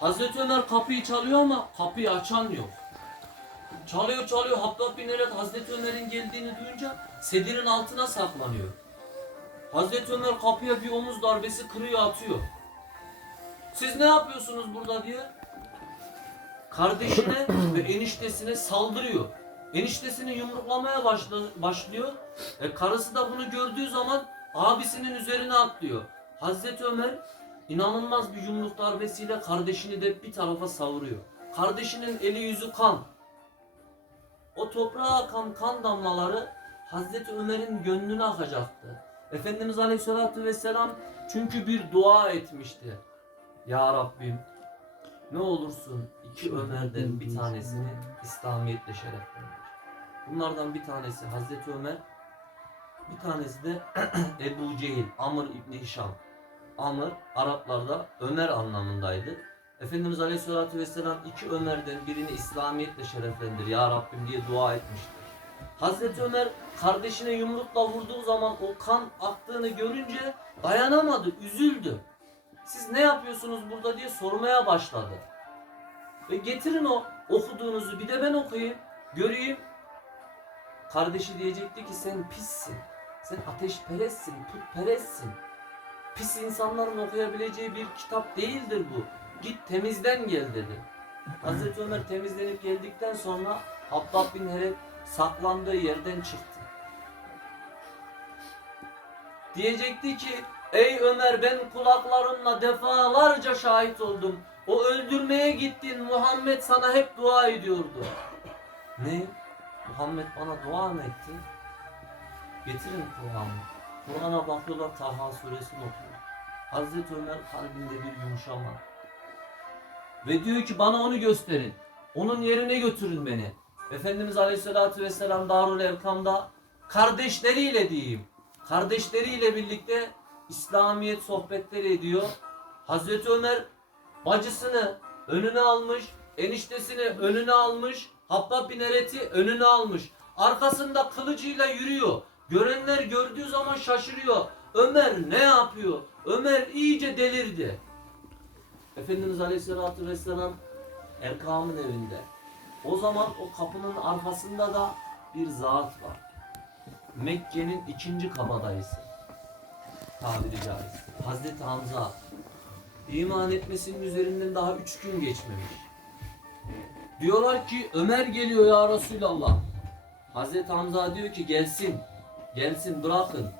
Hazreti Ömer kapıyı çalıyor ama kapıyı açan yok. Çalıyor çalıyor Hattab bin Ered Hazreti Ömer'in geldiğini duyunca sedirin altına saklanıyor. Hazreti Ömer kapıya bir omuz darbesi kırıyor atıyor. Siz ne yapıyorsunuz burada diye kardeşine ve eniştesine saldırıyor. Eniştesini yumruklamaya başla- başlıyor. E, karısı da bunu gördüğü zaman abisinin üzerine atlıyor. Hazreti Ömer inanılmaz bir yumruk darbesiyle kardeşini de bir tarafa savuruyor. Kardeşinin eli yüzü kan. O toprağa akan kan damlaları Hazreti Ömer'in gönlüne akacaktı. Efendimiz Aleyhisselatü Vesselam çünkü bir dua etmişti. Ya Rabbim ne olursun iki Ömer'den bir tanesini İslamiyetle şereflendir. Bunlardan bir tanesi Hazreti Ömer, bir tanesi de Ebu Cehil, Amr İbni Hişam. Amr Araplarda Ömer anlamındaydı. Efendimiz Aleyhisselatü Vesselam iki Ömer'den birini İslamiyetle şereflendir ya Rabbim diye dua etmiştir. Hazreti Ömer kardeşine yumrukla vurduğu zaman o kan aktığını görünce dayanamadı, üzüldü. Siz ne yapıyorsunuz burada diye sormaya başladı. Ve getirin o okuduğunuzu bir de ben okuyayım, göreyim. Kardeşi diyecekti ki sen pissin. Sen ateşperestsin, putperestsin. Pis insanların okuyabileceği bir kitap değildir bu. Git temizden gel dedi. Hazreti Ömer temizlenip geldikten sonra Hattab bin Hereb saklandığı yerden çıktı. Diyecekti ki ey Ömer ben kulaklarımla defalarca şahit oldum. O öldürmeye gittin Muhammed sana hep dua ediyordu. Ne? Muhammed bana dua mı etti? Getirin Kur'an'ı. Kur'an'a bakıyorlar Taha suresini okuyor. Hazreti Ömer kalbinde bir yumuşama. Ve diyor ki bana onu gösterin. Onun yerine götürün beni. Efendimiz Aleyhisselatü Vesselam Darül Erkam'da kardeşleriyle diyeyim. Kardeşleriyle birlikte İslamiyet sohbetleri ediyor. Hazreti Ömer bacısını önüne almış, eniştesini önüne almış, Habbab bin Eret'i önüne almış. Arkasında kılıcıyla yürüyor. Görenler gördüğü zaman şaşırıyor. Ömer ne yapıyor? Ömer iyice delirdi. Efendimiz Aleyhisselatü Vesselam Erkam'ın evinde. O zaman o kapının arkasında da bir zat var. Mekke'nin ikinci kabadayısı. Tabiri caizse. Hazreti Hamza. İman etmesinin üzerinden daha üç gün geçmemiş. Diyorlar ki Ömer geliyor ya Resulallah. Hazreti Hamza diyor ki gelsin. Gelsin bırakın.